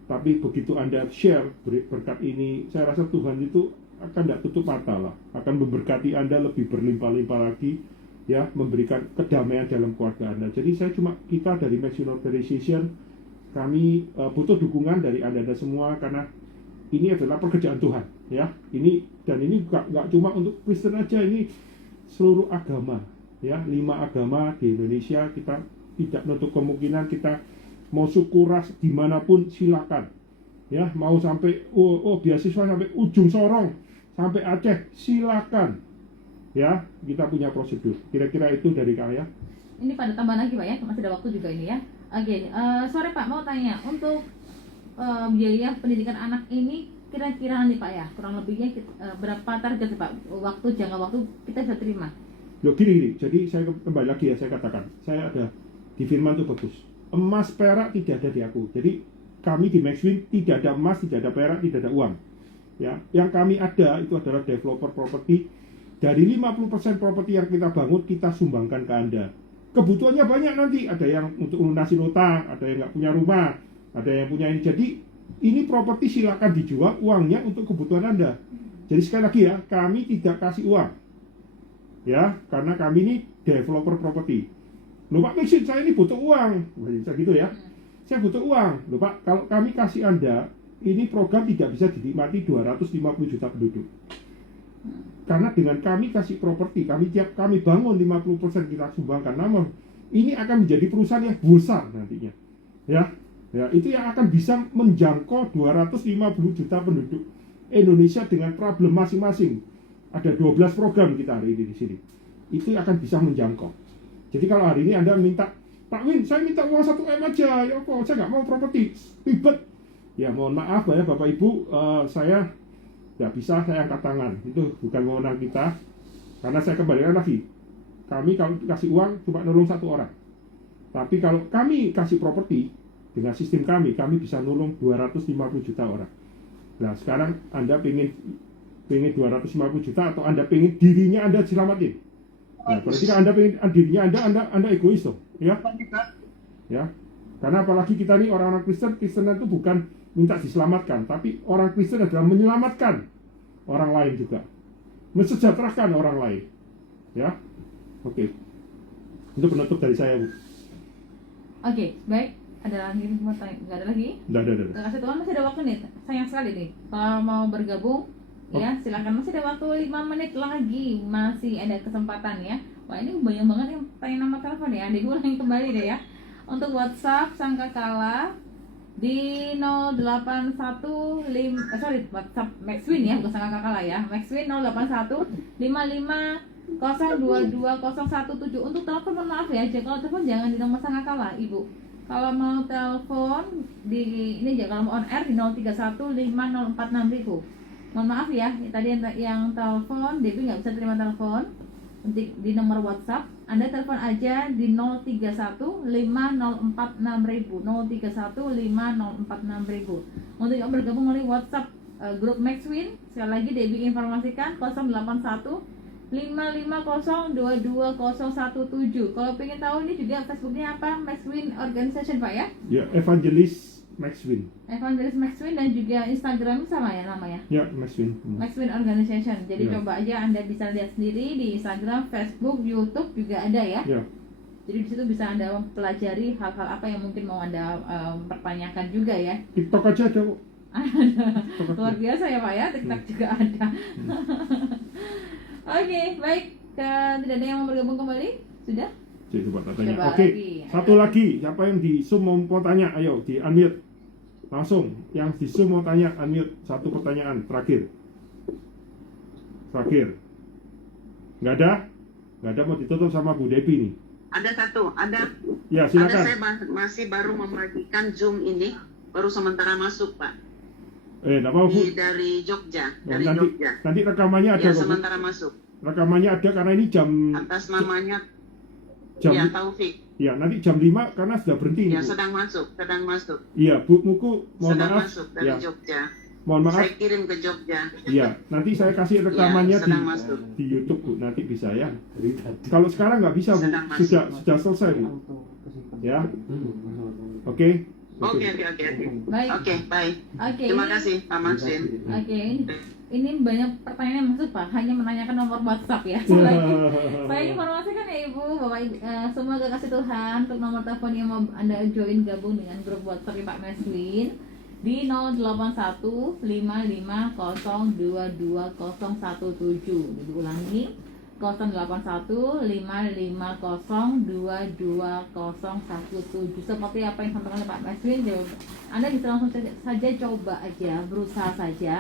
tapi begitu Anda share berkat ini, saya rasa Tuhan itu akan tidak tutup mata lah, akan memberkati Anda lebih berlimpah-limpah lagi, ya, memberikan kedamaian dalam keluarga Anda. Jadi kita dari Maxwin Organization, kami butuh dukungan dari Anda semua, karena ini adalah pekerjaan Tuhan, ya. Ini nggak cuma untuk Kristen aja, ini seluruh agama, ya. 5 agama di Indonesia, kita tidak menutup kemungkinan kita mau syukuras dimanapun silakan, ya. Mau sampai beasiswa sampai ujung Sorong, sampai Aceh silakan, ya. Kita punya prosedur. Kira-kira itu dari saya. Ini pada tambahan lagi Pak ya, masih ada waktu juga ini ya. Oke, sore Pak, mau tanya untuk biaya pendidikan anak ini kira-kira nih Pak ya, kurang lebihnya berapa target Pak, jangka waktu kita bisa terima? Loh gini, jadi saya kembali lagi ya, saya katakan, saya ada di firman itu bagus, emas perak tidak ada di aku. Jadi kami di Maxwin tidak ada emas, tidak ada perak, tidak ada uang, ya. Yang kami ada itu adalah developer properti. Dari 50% properti yang kita bangun, kita sumbangkan ke Anda. Kebutuhannya banyak nanti, ada yang untuk lunasi utang, ada yang nggak punya rumah, ada yang punya ini. Jadi ini properti silakan dijual, uangnya untuk kebutuhan Anda. Jadi sekali lagi ya, kami tidak kasih uang, ya, karena kami ini developer properti. Loh Pak Maxwin, saya ini butuh uang, bisa gitu ya, saya butuh uang. Loh Pak, kalau kami kasih Anda, ini program tidak bisa dinikmati 250 juta penduduk. Karena dengan kami kasih properti, kami bangun 50% kita sumbangkan, namun ini akan menjadi perusahaan yang besar nantinya, ya. Ya, itu yang akan bisa menjangkau 250 juta penduduk Indonesia dengan problem masing-masing. Ada 12 program kita hari ini di sini. Itu akan bisa menjangkau. Jadi kalau hari ini Anda minta, Pak Win, saya minta uang 1M aja, ya kok saya nggak mau properti, ribet. Ya mohon maaf ya Bapak Ibu, saya nggak bisa, saya angkat tangan. Itu bukan wewenang kita. Karena saya kembalikan lagi, kami kalau kasih uang cuma nolong 1 orang. Tapi kalau kami kasih properti, dengan sistem kami bisa nolong 250 juta orang. Nah sekarang Anda pengen 250 juta atau Anda pengen dirinya Anda selamatin? Nah berarti kan Anda pengen dirinya Anda egois dong, ya? Ya, karena apalagi kita nih orang-orang Kristen itu bukan minta diselamatkan, tapi orang Kristen adalah menyelamatkan orang lain juga, mensejahterakan orang lain, ya. Oke. Itu penutup dari saya, Bu. Oke, baik. Ada lagi mau tanya? Nggak ada lagi? Udah. Kasih Tuhan masih ada waktu nih, sayang sekali nih. Kalau mau bergabung, ya silakan, masih ada waktu 5 menit lagi, masih ada kesempatan ya. Wah ini banyak banget yang tanya nama telepon ya, diulangi kembali deh ya. Untuk WhatsApp Sangkakala di 0815 WhatsApp Maxwin ya, bukan Sangkakala ya. Maxwin 08155022017. Untuk telepon mohon maaf ya, kalau telepon jangan di nomor Sangkakala Ibu. Kalau mau telepon di ini aja, kalau mau on air di 0315046000. Mohon maaf ya, tadi yang telepon Debbie nggak bisa terima telepon. Untuk di nomor WhatsApp Anda telepon aja di 0315046000. 0315046000. Untuk yang bergabung melalui WhatsApp grup Maxwin, sekali lagi Debbie informasikan 081 5502217. Kalau pengen tahu ini juga Facebooknya apa? Maxwin Organization Pak ya? Ya, Evangelist Maxwin. Evangelist Maxwin, dan juga Instagram sama ya namanya? Ya, Maxwin. Maxwin Organization. Jadi Ya. coba aja Anda bisa lihat sendiri di Instagram, Facebook, YouTube juga ada ya. Ya. Jadi di situ bisa Anda pelajari hal-hal apa yang mungkin mau Anda pertanyakan juga ya. TikTok aja ada kok. Luar biasa ya Pak ya, TikTok juga ada. Oke, baik. Tidak ada yang mau bergabung kembali? Sudah? Coba tak tanya. Coba Oke, lagi. satu lagi. Siapa yang di Zoom mau tanya? Ayo, di unmute. Langsung. Yang di Zoom mau tanya, unmute. Satu pertanyaan, terakhir. Nggak ada? Nggak ada, mau ditutup sama Bu Depi nih. Ada satu, ada. Ya, Ada, silakan. saya masih baru membagikan Zoom ini, baru sementara masuk Pak. Nggak apa-apa, Bu. Dari Jogja, dari Nanti, Jogja. nanti rekamannya ada Ya, kok, Bu. sementara masuk. Rekamannya ada karena ini jam Atas namanya jam ya Taufik. ya nanti jam 5 karena sudah berhenti Ya, Bu. sedang masuk. Iya, Bu Muku, mohon Sedang maaf. masuk dari Ya, Jogja. mohon maaf. Saya kirim ke Jogja. Iya, nanti saya kasih rekamannya Ya, sedang masuk. di YouTube Bu, nanti bisa ya. Kalau sekarang nggak bisa Bu, Sedang masuk. sudah selesai Bu. Ya, oke. Oke. Baik. Oke, baik. Oke. Terima kasih Pak Makswin. Oke, ini banyak pertanyaan yang masuk Pak, hanya menanyakan nomor WhatsApp ya. Saya informasikan ya Ibu bahwa semua kekasih Tuhan untuk nomor telepon yang mau Anda join gabung dengan grup WhatsApp Pak Meswin di 081550220017. Diulangi 081550220017. Seperti apa yang disampaikan oleh Pak Meswin, Anda bisa langsung saja coba aja, berusaha saja.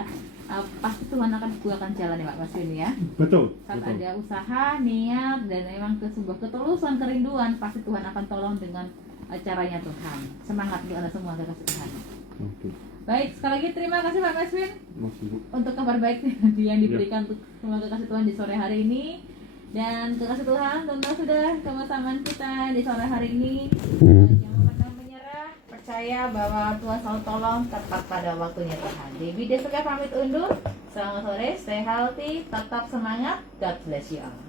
Pasti Tuhan akan bukakan jalan ya Pak Meswin ya. Betul. Saat Betul. ada usaha, niat, dan memang sebuah ketulusan, kerinduan, pasti Tuhan akan tolong dengan caranya Tuhan. Semangat untuk Anda semua, kekasih Tuhan. Oke. Baik, sekali lagi terima kasih Pak Meswin untuk kabar baik yang diberikan untuk semua kekasih Tuhan di sore hari ini. Dan kekasih Tuhan, tentu sudah kebersamaan kita di sore hari ini. Jangan pernah menyerah, percaya bahwa Tuhan selalu tolong tepat pada waktunya Tuhan. Debbie Desuka pamit undur. Selamat sore, stay healthy, tetap semangat. God bless you all.